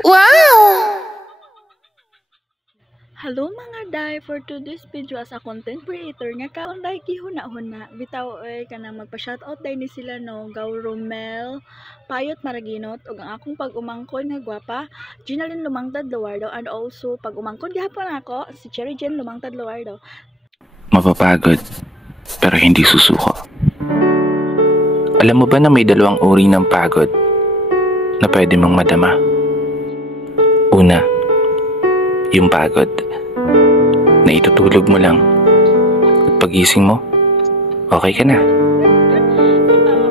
Wow! Hello mga day, for today's video as a content creator nga kaon day gihuna-huna bitaw kanang magpa-shoutout day ni sila no Gaw Romel, Payot Maraginot ug ang akong pag-umangkon nga gwapa Ginalyn Lumangtad Luardo, and also pag-umangkon gihapon ako si Cherry Jen Lumangtad Luardo. Mapapagod pero hindi susuko. Alam mo ba na may dalawang uri ng pagod na pwede mong madama? Una, yung pagod na itutulog mo lang at pagising mo, okay ka na.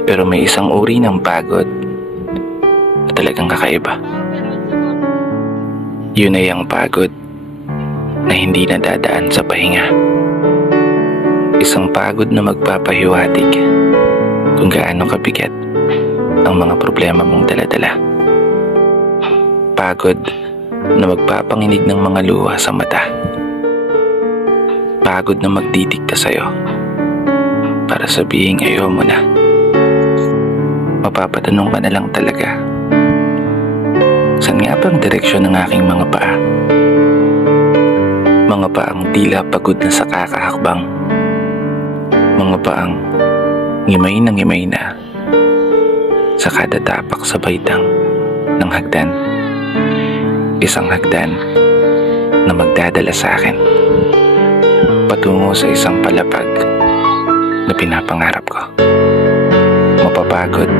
Pero may isang uri ng pagod na talagang kakaiba. Yun ay ang pagod na hindi nadadaan sa pahinga. Isang pagod na magpapahiwatig kung gaano kabigat ang mga problema mong daladala. Pagod na magpapanginig ng mga luha sa mata. Pagod na magdidikta sa'yo para sabihing ayaw mo na. Mapapatanong ka na lang talaga, saan nga ba ang direksyon ng aking mga paa? Mga paang tila pagod na sa kakahakbang. Mga paang ngimay na sa kada tapak sa baitang ng hagdan. Isang hagdan na magdadala sa akin patungo sa isang palapag na pinapangarap ko. Mapapagod